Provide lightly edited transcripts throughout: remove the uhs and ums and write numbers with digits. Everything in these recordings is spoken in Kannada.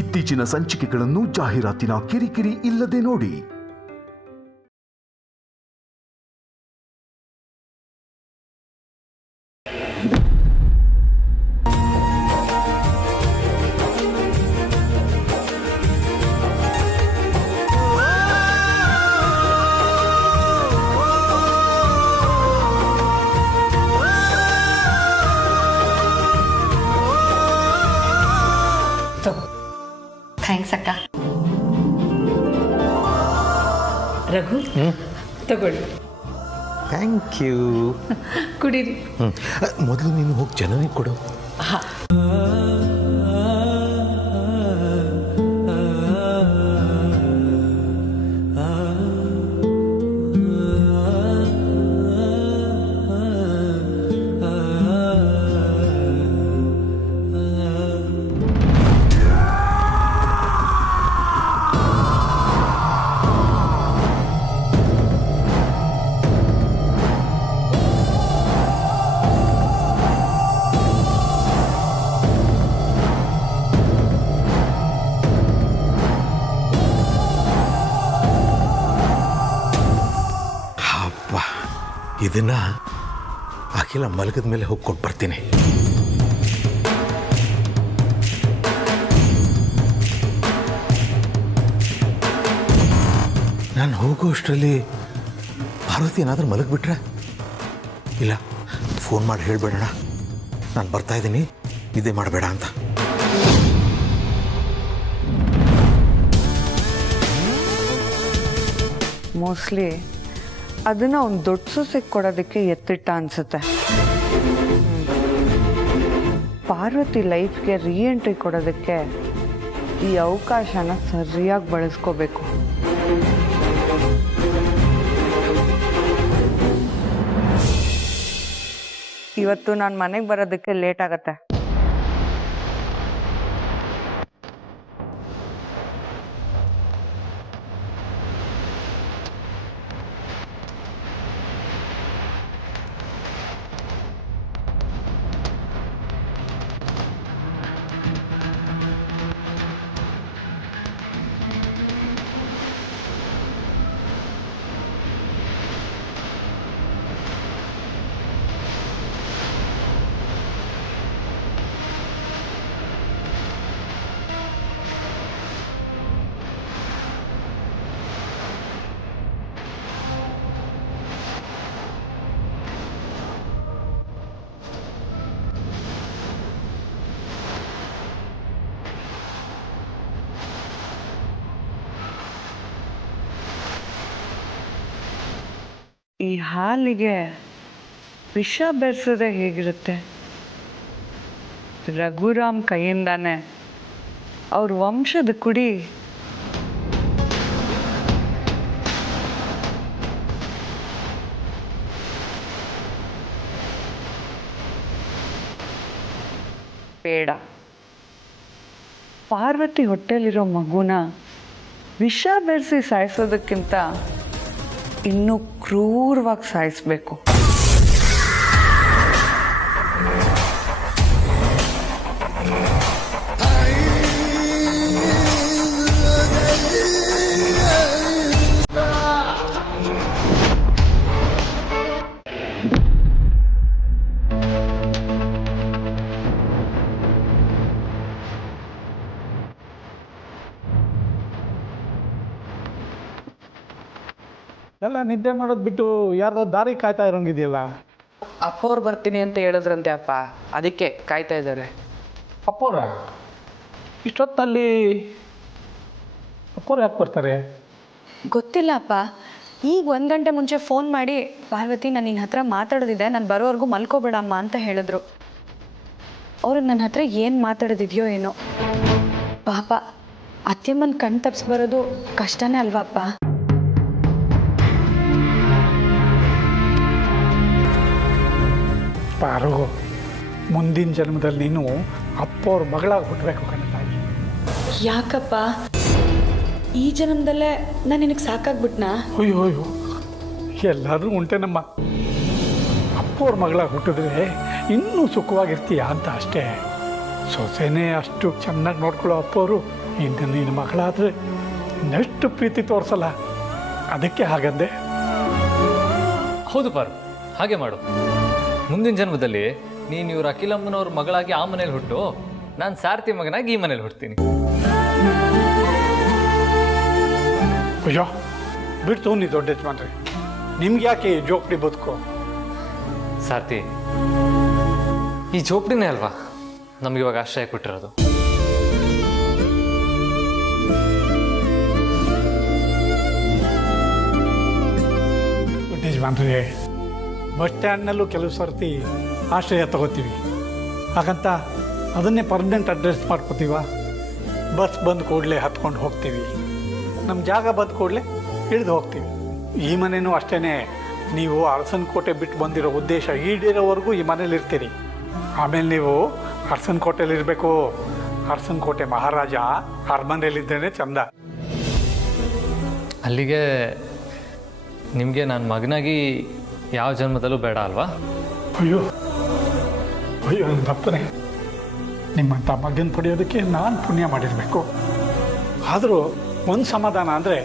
ಇತ್ತೀಚಿನ ಸಂಚಿಕೆಗಳನ್ನು ಜಾಹೀರಾತಿನ ಕಿರಿಕಿರಿ ಇಲ್ಲದೆ ನೋಡಿ. ಥ್ಯಾಂಕ್ಸ್ ಅಕ್ಕ. ರಘು ತಗೊಳ್ಳಿ. Thank you. ಕುಡೀರಿ. ಮೊದಲು ನೀನು ಹೋಗಿ ಜನನಿಗೆ ಕೊಡು. ಇದನ್ನ ಅಖಿಲ ಮಲಗದ ಮೇಲೆ ಹೋಗಿ ಕೊಟ್ಟು ಬರ್ತೀನಿ. ನಾನು ಹೋಗೋ ಅಷ್ಟರಲ್ಲಿ ಪಾರ್ವತಿ ಏನಾದರೂ ಮಲಗಿಬಿಟ್ರೆ, ಇಲ್ಲ ಫೋನ್ ಮಾಡಿ ಹೇಳ್ಬೇಡಣ ನಾನು ಬರ್ತಾ ಇದ್ದೀನಿ, ನಿದ್ದೆ ಮಾಡಬೇಡ ಅಂತ. ಮೋಸ್ಟ್ಲಿ ಅದನ್ನು ಅವ್ನು ದೊಡ್ಡ ಸೊಸೆಗೆ ಕೊಡೋದಕ್ಕೆ ಎತ್ತಿಟ್ಟ ಅನಿಸುತ್ತೆ. ಪಾರ್ವತಿ ಲೈಫ್ಗೆ ರೀಎಂಟ್ರಿ ಕೊಡೋದಕ್ಕೆ ಈ ಅವಕಾಶನ ಸರಿಯಾಗಿ ಬಳಸ್ಕೋಬೇಕು. ಇವತ್ತು ನಾನು ಮನೆಗೆ ಬರೋದಕ್ಕೆ ಲೇಟ್ ಆಗತ್ತೆ. ಈ ಹಾಲಿಗೆ ವಿಷ ಬೆರೆಸಿದ್ರೆ ಹೇಗಿರುತ್ತೆ? ರಘುರಾಮ್ ಕೈಯಿಂದಾನೆ ಅವ್ರ ವಂಶದ ಕುಡಿ ಬೇಡ. ಪಾರ್ವತಿ ಹೊಟ್ಟೆಲಿರೋ ಮಗುನ ವಿಷ ಬೆರೆಸಿ ಸಾಯಿಸೋದಕ್ಕಿಂತ ಇನ್ನೂ ಕ್ರೂರವಾಗಿ ಸಾಯಿಸಬೇಕು. ಎಲ್ಲ ನಿದ್ದೆ ಮಾಡೋದು ಬಿಟ್ಟು ಯಾರ್ದೋ ದಾರಿ ಕಾಯ್ತಾ ಇರೋಂಗಿದೆಯಲ್ಲ. ಅಪ್ಪವ್ರು ಬರ್ತೀನಿ ಅಂತ ಹೇಳಿದ್ರಂತೆ ಅಪ್ಪ, ಅದಕ್ಕೆ ಕಾಯ್ತಾ ಇದ್ದಾರೆ. ಅಪ್ಪವ್ರ ಇಷ್ಟೊತ್ತಲ್ಲಿ ಅಪ್ಪವ್ರು ಯಾಕೆ ಬರ್ತಾರೆ? ಗೊತ್ತಿಲ್ಲ ಅಪ್ಪ. ಈಗ 1 ಗಂಟೆ ಮುಂಚೆ ಫೋನ್ ಮಾಡಿ ಪಾರ್ವತಿ ನಾನು ನಿನ್ನ ಹತ್ರ ಮಾತಾಡೋದಿದೆ, ನಾನು ಬರೋವರೆಗೂ ಮಲ್ಕೋಬೇಡಮ್ಮ ಅಂತ ಹೇಳಿದ್ರು. ಅವ್ರಿಗೆ ನನ್ನ ಹತ್ರ ಏನು ಮಾತಾಡೋದಿದೆಯೋ ಏನೋ. ಪಾಪ ಅತ್ತೆಮ್ಮನ ಕಣ್ ತಪ್ಪಿಸಿ ಬರೋದು ಕಷ್ಟನೇ ಅಲ್ವಾ ಅಪ್ಪ? ಪಾರು, ಮುಂದಿನ ಜನ್ಮದಲ್ಲಿ ನೀನು ಅಪ್ಪವ್ರ ಮಗಳಾಗಿ ಹುಟ್ಟಬೇಕು ಕಣ್ತಾಯಿ. ಯಾಕಪ್ಪ ಈ ಜನ್ಮದಲ್ಲೇ ನಾನು ನಿನಗೆ ಸಾಕಾಗ್ಬಿಟ್ನಾ? ಅಯ್ಯೋ ಅಯ್ಯೋ, ಎಲ್ಲಾದರೂ ಉಂಟೇನಮ್ಮ. ಅಪ್ಪವ್ರ ಮಗಳಾಗಿ ಹುಟ್ಟಿದ್ರೆ ಇನ್ನೂ ಸುಖವಾಗಿರ್ತೀಯ ಅಂತ ಅಷ್ಟೇ. ಸೊಸೆನೇ ಅಷ್ಟು ಚೆನ್ನಾಗಿ ನೋಡ್ಕೊಳ್ಳೋ ಅಪ್ಪವರು ಇನ್ನು ನಿನ್ನ ಮಗಳಾದರೆ ಇನ್ನಷ್ಟು ಪ್ರೀತಿ ತೋರಿಸಲ್ಲ, ಅದಕ್ಕೆ ಹಾಗಂದೆ. ಹೌದು ಪಾರು, ಹಾಗೆ ಮಾಡು. ಮುಂದಿನ ಜನ್ಮದಲ್ಲಿ ನೀನು ಇವ್ರ ಅಖಿಲಮ್ಮನವ್ರ ಮಗಳಾಗಿ ಆ ಮನೇಲಿ ಹುಟ್ಟು, ನಾನು ಸಾರಥಿ ಮಗನಾಗಿ ಈ ಮನೇಲಿ ಹುಡ್ತೀನಿ. ಅಯ್ಯೋ ಬಿಡ್ತು ನೀ ದೊಡ್ಡ ಯಜಮಾನ್ರಿ, ನಿಮ್ಗೆ ಯಾಕೆ ಈ ಜೋಕ್ಡಿ ಬದುಕು? ಸಾರಥಿ, ಈ ಜೋಪಡಿನೇ ಅಲ್ವಾ ನಮ್ಗೆ ಇವಾಗ ಆಶ್ರಯ ಕೊಟ್ಟಿರೋದು. ದೊಡ್ಡ ಯಜಮಾನ್ರಿ, ಬಸ್ ಸ್ಟ್ಯಾಂಡ್ನಲ್ಲೂ ಕೆಲವು ಸರ್ತಿ ಆಶ್ರಯ ತಗೋತೀವಿ, ಹಾಗಂತ ಅದನ್ನೇ ಪರ್ಮನೆಂಟ್ ಅಡ್ರೆಸ್ ಮಾಡ್ಕೋತೀವ? ಬಸ್ ಬಂದ ಕೂಡಲೇ ಹತ್ಕೊಂಡು ಹೋಗ್ತೀವಿ, ನಮ್ಮ ಜಾಗ ಬಂದ ಕೂಡಲೇ ಇಳಿದು ಹೋಗ್ತೀವಿ. ಈ ಮನೆಯೂ ಅಷ್ಟೇ, ನೀವು ಅರಸನಕೋಟೆ ಬಿಟ್ಟು ಬಂದಿರೋ ಉದ್ದೇಶ ಈಡೇರೋವರೆಗೂ ಈ ಮನೇಲಿ ಇರ್ತೀರಿ. ಆಮೇಲೆ ನೀವು ಅರಸನಕೋಟೆಯಲ್ಲಿ ಇರಬೇಕು. ಅರಸನಕೋಟೆ ಮಹಾರಾಜ ಅರಮನೆಯಲ್ಲಿದ್ದೇನೆ ಚಂದ. ಅಲ್ಲಿಗೆ ನಿಮಗೆ ನಾನು ಮಗನಾಗಿ ಯಾವ ಜನ್ಮದಲ್ಲೂ ಬೇಡ ಅಲ್ವಾ? ಅಯ್ಯೋ ಅಯ್ಯೋ ನನ್ನ ತಪ್ಪನೆ, ನಿಮ್ಮಂಥ ಮಗನ ಪಡೆಯೋದಕ್ಕೆ ನಾನು ಪುಣ್ಯ ಮಾಡಿರಬೇಕು. ಆದರೂ ಒಂದು ಸಮಾಧಾನ ಅಂದರೆ,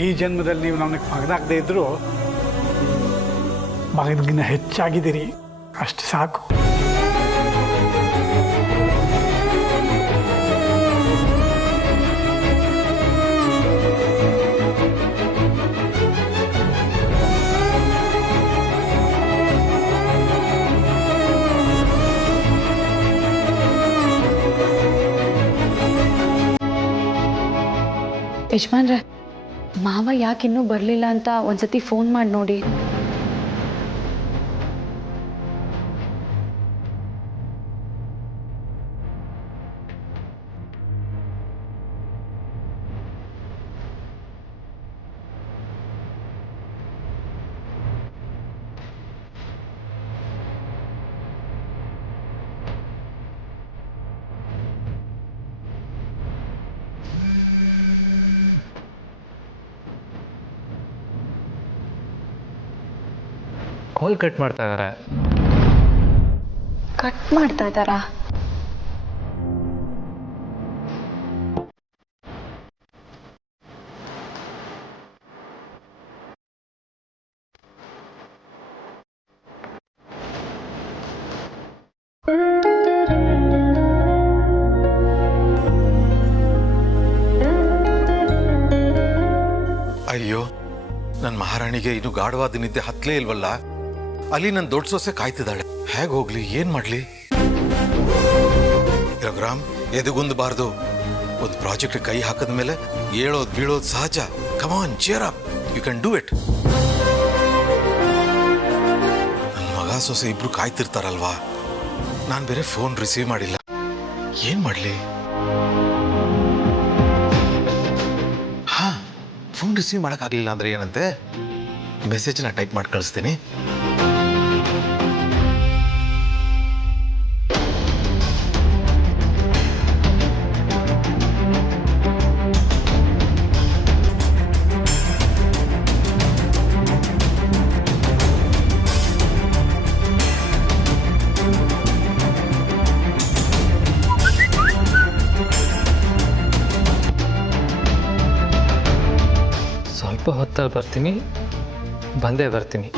ಈ ಜನ್ಮದಲ್ಲಿ ನೀವು ನನಗೆ ಮಗನಾಗದೇ ಇದ್ದರೂ ಮಗನಿಗಿನ್ನ ಹೆಚ್ಚಾಗಿದ್ದೀರಿ, ಅಷ್ಟು ಸಾಕು. ಯಜಮಾನ್ರೆ, ಮಾವ ಯಾಕೆ ಇನ್ನೂ ಬರಲಿಲ್ಲ ಅಂತ ಒಂದ್ಸತಿ ಫೋನ್ ಮಾಡಿ ನೋಡಿ. ಕಾಲ್ ಕಟ್ ಮಾಡ್ತಾ ಇದ್ದಾರೆ. ಕಟ್ ಮಾಡ್ತಾ ಇದ್ದಾರಾ? ಅಯ್ಯೋ, ನನ್ನ ಮಹಾರಾಣಿಗೆ ಇನ್ನು ಗಾಢವಾದ ನಿದ್ದೆ ಹತ್ತಲೇ ಇಲ್ವಲ್ಲ. ಅಲ್ಲಿ ನನ್ನ ದೊಡ್ಡ ಸೊಸೆ ಕಾಯ್ತಿದ್ದಾಳೆ. ಹೇಗೆ ಹೋಗ್ಲಿ, ಏನ್ ಮಾಡ್ಲಿ? ರಘುರಾಮ್, ಎದೆಗುಂದಬಾರ್ದು. ಒಂದು ಪ್ರಾಜೆಕ್ಟ್ ಕೈ ಹಾಕಿದ ಮೇಲೆ ಏಳೋದು ಬೀಳೋದು ಸಹಜ. Come on, cheer up, you can do it. ನನ್ನ ಮಗ ಸೊಸೆ ಇಬ್ರು ಕಾಯ್ತಿರ್ತಾರಲ್ವಾ, ನಾನು ಬೇರೆ ಫೋನ್ ರಿಸೀವ್ ಮಾಡಿಲ್ಲ. ಏನ್ ಮಾಡ್ಲಿ? ಹಾ, ಫೋನ್ ರಿಸೀವ್ ಮಾಡೋಕ್ಕಾಗಲಿಲ್ಲ ಅಂದರೆ ಏನಂತೆ, ಮೆಸೇಜ್ನ ಟೈಪ್ ಮಾಡಿ ಕಳಿಸ್ತೀನಿ. ಸ್ವಲ್ಪ ಹೊತ್ತಲ್ಲಿ ಬರ್ತೀನಿ, ಬಂದೇ ಬರ್ತೀನಿ.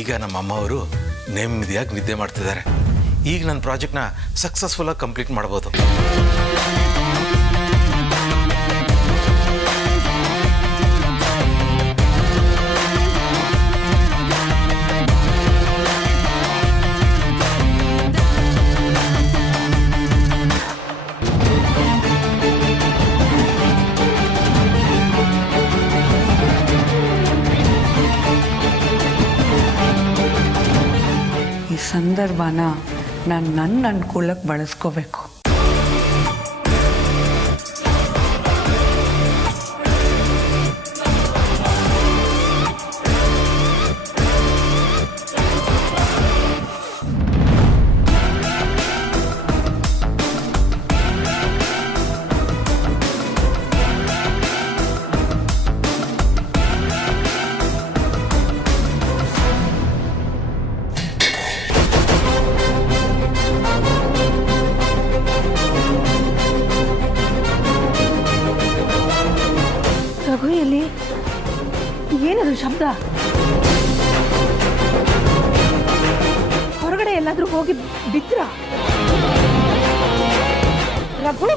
ಈಗ ನಮ್ಮ ಅಮ್ಮ ಅವರು ನೆಮ್ಮದಿಯಾಗಿ ನಿದ್ದೆ ಮಾಡ್ತಿದ್ದಾರೆ. ಈಗ ನನ್ನ ಪ್ರಾಜೆಕ್ಟ್ನ ಸಕ್ಸಸ್ಫುಲ್ಲಾಗಿ ಕಂಪ್ಲೀಟ್ ಮಾಡ್ಬೋದು. ಈ ಸಂದರ್ಭನ ನಾನು ನನ್ನ ಅನುಕೂಲಕ್ಕೆ ಬಳಸ್ಕೋಬೇಕು. ಏನದು ಶಬ್ದ? ಹೊರಗಡೆ ಎಲ್ಲಾದ್ರೂ ಹೋಗಿ ಬಿದ್ರಾ? ರಘು,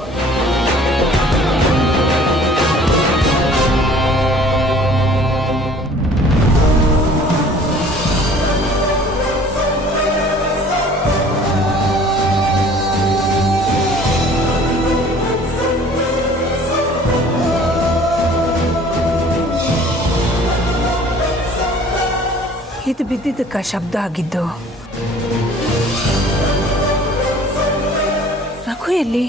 ಇದು ಬಿದ್ದಿದ್ದಕ್ಕ ಶಬ್ದ ಆಗಿದ್ದು. ರಘು ಎಲ್ಲಿ?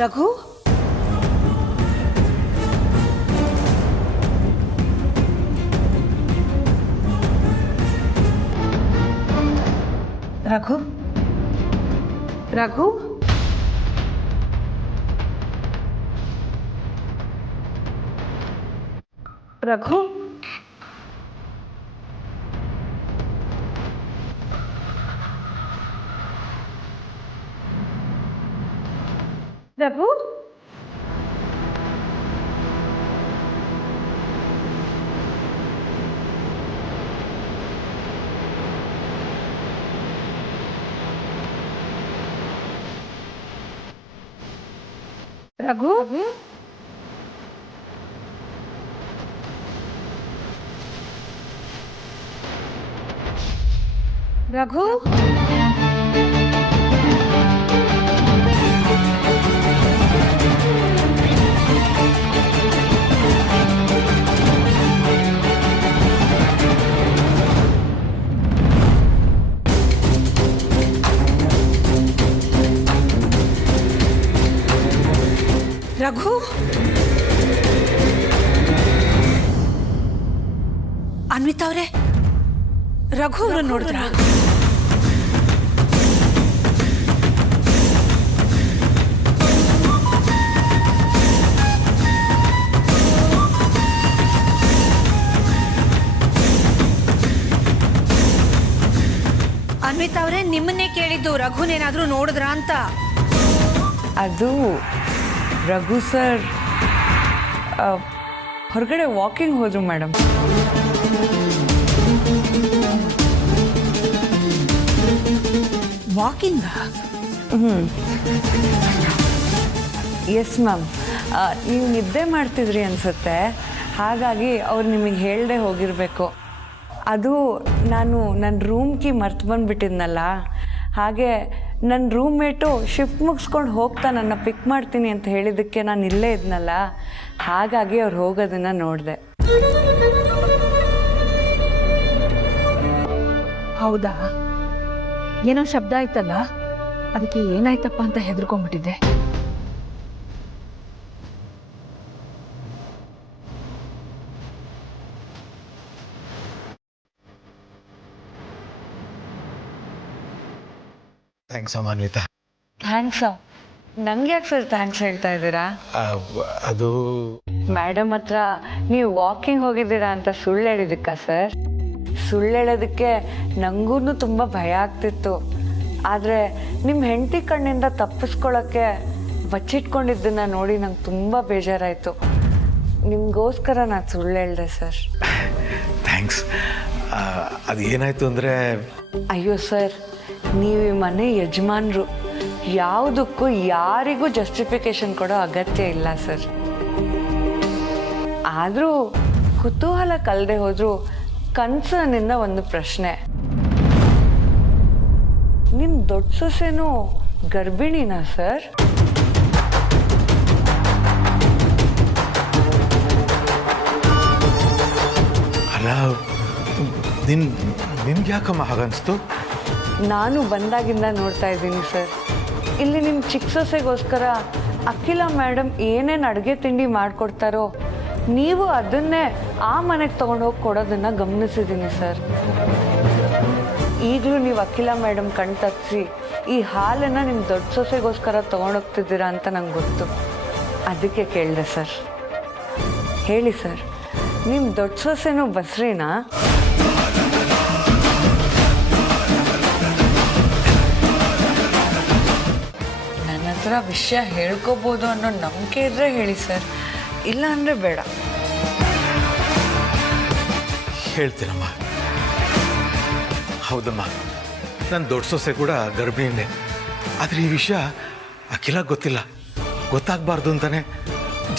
ರಘು, ರಘು, ರಘು, ರಘು, ರಘು, ರಘು, ರಘು, ರಘು, ಅನ್ವಿತಾ ಅವರೇ, ರಘು ಅವ್ರನ್ನ ನೋಡಿದ್ರ? ಅನ್ವಿತಾ ಅವರೇ, ನಿಮ್ಮನ್ನೇ ಕೇಳಿದ್ದು, ರಘುನೇನಾದ್ರೂ ನೋಡಿದ್ರಾ ಅಂತ. ಅದು ರಘು ಸರ್ ಹೊರಗಡೆ ವಾಕಿಂಗ್ ಹೋದ್ರು ಮೇಡಮ್. ವಾಕಿಂಗ್? ಎಸ್ ಮ್ಯಾಮ್, ನೀವು ನಿದ್ದೆ ಮಾಡ್ತಿದ್ರಿ ಅನ್ಸುತ್ತೆ, ಹಾಗಾಗಿ ಅವ್ರು ನಿಮಗೆ ಹೇಳ್ದೆ ಹೋಗಿರಬೇಕು. ಅದು ನಾನು ನನ್ನ ರೂಮ್ ಕೀ ಮರ್ತು ಬಂದುಬಿಟ್ಟಿದ್ನಲ್ಲ, ಹಾಗೆ ನನ್ನ ರೂಮ್ಮೇಟು ಶಿಫ್ಟ್ ಮುಗಿಸ್ಕೊಂಡು ಹೋಗ್ತಾ ನನ್ನ ಪಿಕ್ ಮಾಡ್ತೀನಿ ಅಂತ ಹೇಳಿದ್ದಕ್ಕೆ ನಾನು ಇಲ್ಲೇ ಇದ್ನಲ್ಲ, ಹಾಗಾಗಿ ಅವ್ರು ಹೋಗೋದನ್ನು ನೋಡಿದೆ. ಹೌದಾ? ಏನೋ ಶಬ್ದ ಆಯ್ತಲ್ಲ, ಅದಕ್ಕೆ ಏನಾಯ್ತಪ್ಪ ಅಂತ ಹೆದರ್ಕೊಂಡ್ಬಿಟ್ಟಿದ್ದೆ. ಥ್ಯಾಂಕ್ಸ್ ಅನ್ವಿತಾ. ಥ್ಯಾಂಕ್ಸಾ? ನಂಗೆ ಯಾಕೆ ಸರ್ ಥ್ಯಾಂಕ್ಸ್ ಹೇಳ್ತಾ ಇದ್ದೀರಾ? ಅದು ಮೇಡಮ್ ಹತ್ರ ನೀವು ವಾಕಿಂಗ್ ಹೋಗಿದ್ದೀರಾ ಅಂತ ಸುಳ್ಳು ಹೇಳಿದ್ದಕ್ಕ ಸರ್? ಸುಳ್ಳು ಹೇಳೋದಕ್ಕೆ ನನಗೂ ತುಂಬ ಭಯ ಆಗ್ತಿತ್ತು, ಆದರೆ ನಿಮ್ಮ ಹೆಂಡತಿ ಕಣ್ಣಿಂದ ತಪ್ಪಿಸ್ಕೊಳ್ಳೋಕ್ಕೆ ಬಚ್ಚಿಟ್ಕೊಂಡಿದ್ದನ್ನು ನೋಡಿ ನಂಗೆ ತುಂಬ ಬೇಜಾರಾಯಿತು. ನಿಮಗೋಸ್ಕರ ನಾನು ಸುಳ್ಳು ಹೇಳಿದೆ ಸರ್. ಥ್ಯಾಂಕ್ಸ್. ಅದು ಏನಾಯಿತು ಅಂದರೆ, ಅಯ್ಯೋ ಸರ್, ನೀವು ಈ ಮನೆ ಯಜಮಾನರು, ಯಾವುದಕ್ಕೂ ಯಾರಿಗೂ ಜಸ್ಟಿಫಿಕೇಶನ್ ಕೊಡೋ ಅಗತ್ಯ ಇಲ್ಲ ಸರ್. ಆದರೂ ಕುತೂಹಲ ಕಲ್ಲದೆ ಹೋದರೂ ಕನ್ಸರ್ನಿಂದ ಒಂದು ಪ್ರಶ್ನೆ. ನಿಮ್ಮ ದೊಡ್ಡ ಸೊಸೆನೂ ಗರ್ಭಿಣಿನಾ ಸರ್? ಅಲ್ಲ, ನಿನ್ಗೆ ಯಾಕಮ್ಮ ಹಾಗನ್ನಿಸ್ತು? ನಾನು ಬಂದಾಗಿಂದ ನೋಡ್ತಾ ಇದ್ದೀನಿ ಸರ್, ಇಲ್ಲಿ ನಿಮ್ಮ ಚಿಕ್ಕ ಸೊಸೆಗೋಸ್ಕರ ಅಖಿಲ ಮೇಡಮ್ ಏನೇನು ಅಡುಗೆ ತಿಂಡಿ ಮಾಡಿಕೊಡ್ತಾರೋ ನೀವು ಅದನ್ನೇ ಆ ಮನೆಗೆ ತೊಗೊಂಡೋಗಿ ಕೊಡೋದನ್ನು ಗಮನಿಸಿದ್ದೀನಿ ಸರ್. ಈಗಲೂ ನೀವು ಅಖಿಲ ಮೇಡಮ್ ಕಣ್ ತಪ್ಪಿಸಿ ಈ ಹಾಲನ್ನು ನಿಮ್ಮ ದೊಡ್ಡ ಸೊಸೆಗೋಸ್ಕರ ತೊಗೊಂಡೋಗ್ತಿದ್ದೀರಾ ಅಂತ ನಂಗೆ ಗೊತ್ತು, ಅದಕ್ಕೆ ಕೇಳಿದೆ ಸರ್. ಹೇಳಿ ಸರ್, ನಿಮ್ಮ ದೊಡ್ಡ ಸೊಸೆನೂ ಬಸ್ರಿನಾ? ನನ್ನ ಹತ್ರ ವಿಷಯ ಹೇಳ್ಕೋಬೋದು ಅನ್ನೋ ನಂಬಿಕೆ ಇದ್ರೆ ಹೇಳಿ ಸರ್, ಇಲ್ಲ ಅಂದರೆ ಬೇಡ. ಹೇಳ್ತೀನಮ್ಮ. ಹೌದಮ್ಮ, ನನ್ನ ದೊಡ್ಡ ಸೊಸೆ ಕೂಡ ಗರ್ಭಿಣಿಯೇ. ಆದರೆ ಈ ವಿಷಯ ಅಖಿಲ ಗೊತ್ತಿಲ್ಲ. ಗೊತ್ತಾಗಬಾರ್ದು ಅಂತಲೇ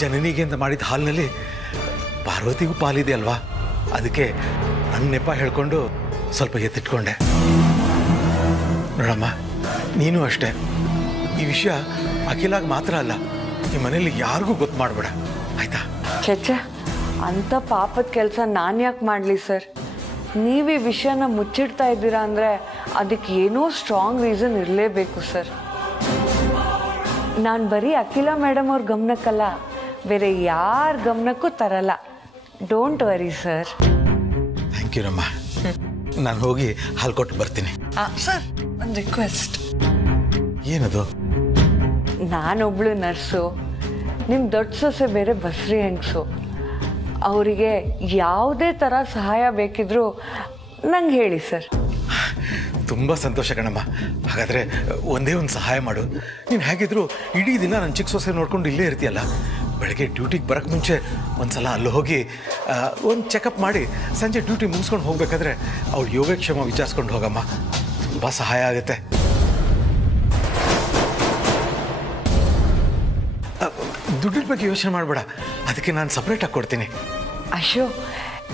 ಜನನಿಗೆ ಅಂತ ಮಾಡಿದ ಹಾಲಿನಲ್ಲಿ ಪಾರ್ವತಿಗೂ ಪಾಲಿದೆ ಅಲ್ವಾ, ಅದಕ್ಕೆ ನನ್ನ ನೆಪ ಹೇಳ್ಕೊಂಡು ಸ್ವಲ್ಪ ಎತ್ತಿಟ್ಕೊಂಡೆ. ನೋಡಮ್ಮ, ನೀನು ಅಷ್ಟೇ. ಈ ವಿಷಯ ಅಖಿಲಾಗ ಮಾತ್ರ ಅಲ್ಲ, ಈ ಮನೇಲಿ ಯಾರಿಗೂ ಗೊತ್ತು ಮಾಡಬೇಡ, ಆಯ್ತಾ? ಚಚ್ಚ, ಅಂಥ ಪಾಪದ ಕೆಲಸ ನಾನು ಯಾಕೆ ಮಾಡಲಿ ಸರ್? ನೀವು ಈ ವಿಷಯನ ಮುಚ್ಚಿಡ್ತಾ ಇದ್ದೀರಾ ಅಂದರೆ ಅದಕ್ಕೆ ಏನೋ ಸ್ಟ್ರಾಂಗ್ ರೀಸನ್ ಇರಲೇಬೇಕು ಸರ್. ನಾನು ಬರೀ ಅಖಿಲ ಮೇಡಮ್ ಅವ್ರ ಗಮನಕ್ಕಲ್ಲ, ಬೇರೆ ಯಾರ ಗಮನಕ್ಕೂ ತರಲ್ಲ. Don't worry sir. Thank you Ramma. ನಾನು ಹೋಗಿ ಹಾಲು ಕೊಟ್ಟು ಬರ್ತೀನಿ. ಸರ್, ಒಂದು ರಿಕ್ವೆಸ್ಟ್. ಏನದು? ನಾನೊಬ್ಳು ನರ್ಸು, ನಿಮ್ಮ ದೊಡ್ಡ ಸೊಸೆ ಬೇರೆ ಬಸ್ರಿ ಹೆಂಗಸು. ಅವರಿಗೆ ಯಾವುದೇ ಥರ ಸಹಾಯ ಬೇಕಿದ್ರೂ ನಂಗೆ ಹೇಳಿ ಸರ್. ತುಂಬ ಸಂತೋಷ ಕಣಮ್ಮ. ಹಾಗಾದರೆ ಒಂದೇ ಒಂದು ಸಹಾಯ ಮಾಡು. ನೀನು ಹೇಗಿದ್ರು ಇಡೀ ದಿನ ನನ್ನ ಚಿಕ್ಕ ಸೊಸೆ ನೋಡ್ಕೊಂಡು ಇಲ್ಲೇ ಇರ್ತೀಯಲ್ಲ, ಬೆಳಗ್ಗೆ ಡ್ಯೂಟಿಗೆ ಬರೋಕ್ಕೆ ಮುಂಚೆ ಒಂದು ಸಲ ಅಲ್ಲಿ ಹೋಗಿ ಒಂದು ಚೆಕಪ್ ಮಾಡಿ ಸಂಜೆ ಡ್ಯೂಟಿ ಮುಗಿಸ್ಕೊಂಡು ಹೋಗ್ಬೇಕಾದ್ರೆ ಅವ್ಳು ಯೋಗಕ್ಷೇಮ ವಿಚಾರಿಸ್ಕೊಂಡು ಹೋಗಮ್ಮ. ತುಂಬ ಸಹಾಯ ಆಗುತ್ತೆ. ದುಡ್ಡಿನ ಬಗ್ಗೆ ಯೋಚನೆ ಮಾಡಬೇಡ, ಅದಕ್ಕೆ ನಾನು ಸಪ್ರೇಟಾಗಿ ಕೊಡ್ತೀನಿ. ಅಶೋ,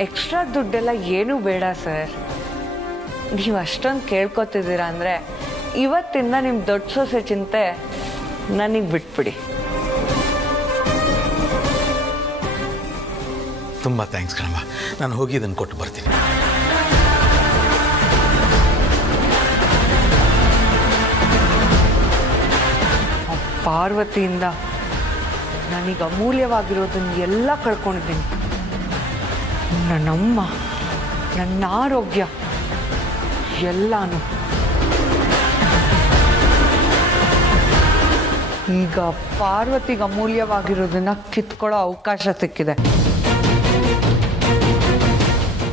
ಎಕ್ಸ್ಟ್ರಾ ದುಡ್ಡೆಲ್ಲ ಏನೂ ಬೇಡ ಸರ್. ನೀವು ಅಷ್ಟೊಂದು ಕೇಳ್ಕೊತಿದ್ದೀರಾ ಅಂದರೆ ಇವತ್ತಿಂದ ನಿಮ್ಮ ದೊಡ್ಡ ಸೊಸೆ ಚಿಂತೆ ನನಗೆ ಬಿಟ್ಬಿಡಿ. ತುಂಬ ಥ್ಯಾಂಕ್ಸ್ ಕಣಮ್ಮ. ನಾನು ಹೋಗಿ ಇದನ್ನು ಕೊಟ್ಟು ಬರ್ತೀನಿ. ಪಾರ್ವತಿಯಿಂದ ನನಗೆ ಅಮೂಲ್ಯವಾಗಿರೋದನ್ನು ಎಲ್ಲ ಕಳ್ಕೊಂಡಿದ್ದೀನಿ. ನನ್ನಮ್ಮ, ನನ್ನ ಆರೋಗ್ಯ ಎಲ್ಲಾನು. ಈಗ ಪಾರ್ವತಿಗೆ ಅಮೂಲ್ಯವಾಗಿರೋದನ್ನ ಕಿತ್ಕೊಳ್ಳೋ ಅವಕಾಶ ಸಿಕ್ಕಿದೆ.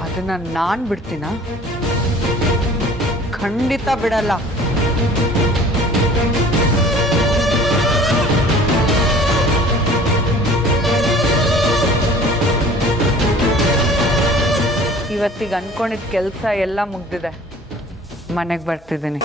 ಅದನ್ನು ನಾನು ಬಿಡ್ತೀನ? ಖಂಡಿತ ಬಿಡಲ್ಲ. ಇವತ್ತಿಗೆ ಅನ್ಕೊಂಡಿದ್ದ ಕೆಲಸ ಎಲ್ಲ ಮುಗ್ದಿದೆ. ಮನೆಗೆ ಬರ್ತಿದ್ದೀನಿ.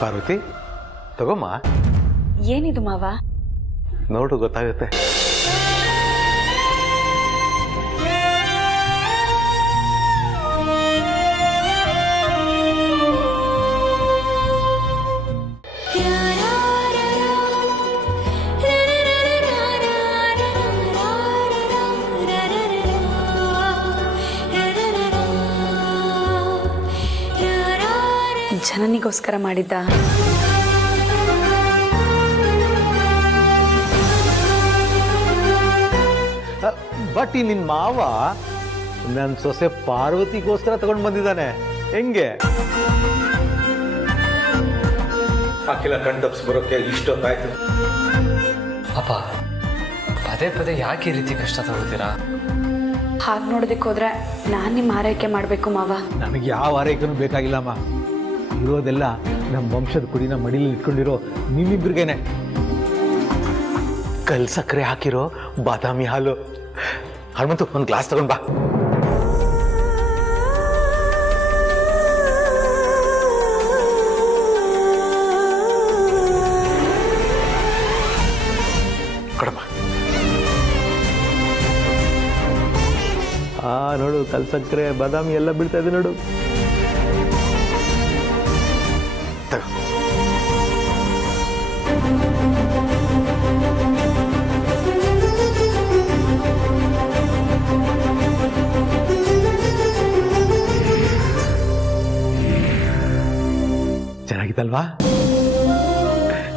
ಪಾರ್ವತಿ, ತಗೋಮ್ಮ. ಏನಿದು ಮಾವ? ನೋಡು, ಗೊತ್ತಾಗುತ್ತೆ. ಜನನಿಗೋಸ್ಕರ ಮಾಡಿದ್ದ? ಬಟ್ ಈ ನಿನ್ನ ಮಾವ ನನ್ನ ಸೊಸೆ ಪಾರ್ವತಿಗೋಸ್ಕರ ತಗೊಂಡು ಬಂದಿದ್ದಾನೆ. ಹೆಂಗೆ? ಅಖಿಲ ಕಣ್ ತಪ್ಪಿಸಿ ಬರೋಕೆ ಇಷ್ಟೊತ್ತಾಯ್ತು. ಅಪ್ಪ, ಪದೇ ಪದೇ ಯಾಕೆ ಈ ರೀತಿ ಕಷ್ಟ ತಗೋತೀರಾ? ಹಾಗೆ ನೋಡೋದಕ್ಕೆ ಹೋದ್ರೆ ನಾನು ನಿಮ್ಮ ಆರೈಕೆ ಮಾಡಬೇಕು ಮಾವ. ನನಗೆ ಯಾವ ಆರೈಕೆನೂ ಬೇಕಾಗಿಲ್ಲಮ್ಮ. ಇರೋದೆಲ್ಲ ನಮ್ಮ ವಂಶದ ಕುಡಿನ ಮಡಿಲಿ ಇಟ್ಕೊಂಡಿರೋ ನಿಮ್ಮಿಬ್ರಿಗೇನೆ. ಕಲ್ ಸಕ್ಕರೆ ಹಾಕಿರೋ ಬಾದಾಮಿ ಹಾಲು. ಹನುಮಂತು, ಒಂದು ಗ್ಲಾಸ್ ತಗೊಂಡ್ ಬಾ. ಕೊಡಮ್ಮ. ನೋಡು, ಕಲ್ ಸಕ್ಕರೆ ಬಾದಾಮಿ ಎಲ್ಲ ಬೀಳ್ತಾ ಇದೆ ನೋಡು. ಚೆನ್ನಾಗಿತ್ತಲ್ವಾ?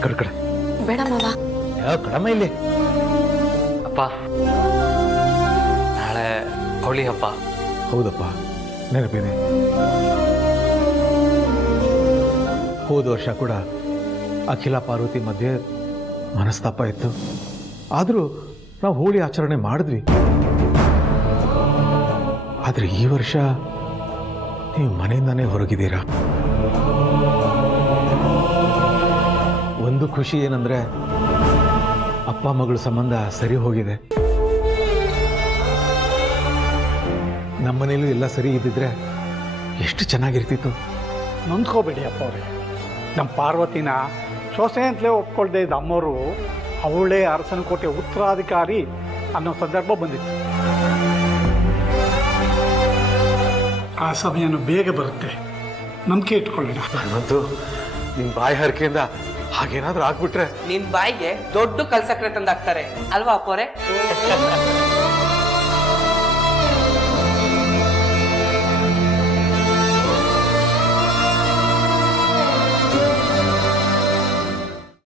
ಕಡೆ ಕಡೆ ಬೇಡ ಮಾವ. ಯಾವ ಕಡಮ ಇಲ್ಲಿ. ಅಪ್ಪ, ನಾಳೆ ಹೋಳಿ ಹಬ್ಬ. ಹೌದಪ್ಪ, ನೆನಪಿದೆ. ಹೋದ ವರ್ಷ ಕೂಡ ಅಖಿಲ ಪಾರ್ವತಿ ಮಧ್ಯೆ ಮನಸ್ತಾಪ ಇತ್ತು. ಆದರೂ ನಾವು ಹೋಳಿ ಆಚರಣೆ ಮಾಡಿದ್ವಿ. ಆದರೆ ಈ ವರ್ಷ ನೀವು ಮನೆಯಿಂದಾನೇ ಹೊರಗಿದ್ದೀರಾ. ಒಂದು ಖುಷಿ ಏನಂದ್ರೆ ಅಪ್ಪ ಮಗಳ ಸಂಬಂಧ ಸರಿ ಹೋಗಿದೆ. ನಮ್ಮನೇಲೂ ಎಲ್ಲ ಸರಿ ಇದ್ದಿದ್ರೆ ಎಷ್ಟು ಚೆನ್ನಾಗಿರ್ತಿತ್ತು. ನೊಂದ್ಕೋಬೇಡಿ ಅಪ್ಪ ಅವರೇ. ನಮ್ಮ ಪಾರ್ವತಿನ ಸೊಸೆ ಅಂತಲೇ ಒಪ್ಕೊಳ್ದೇ ಇದ್ದ ಅಮ್ಮವರು ಅವಳೇ ಅರಸನಕೋಟೆ ಉತ್ತರಾಧಿಕಾರಿ ಅನ್ನೋ ಸಂದರ್ಭ ಬಂದಿತ್ತು. ಆ ಸಮಯನೂ ಬೇಗ ಬರುತ್ತೆ, ನಂಬಿಕೆ ಇಟ್ಕೊಳ್ಳೋಣ. ಹನುಮಂತು, ನಿನ್ನ ಬಾಯಿ ಹರಕೆಯಿಂದ ಹಾಗೇನಾದ್ರೂ ಆಗ್ಬಿಟ್ರೆ ನಿನ್ ಬಾಯಿಗೆ ದೊಡ್ಡ ಕಲ್ಸಕ್ರೆ ತಂದಾಕ್ತಾರೆ ಅಲ್ವಾ ಅಪ್ಪೋರೆ?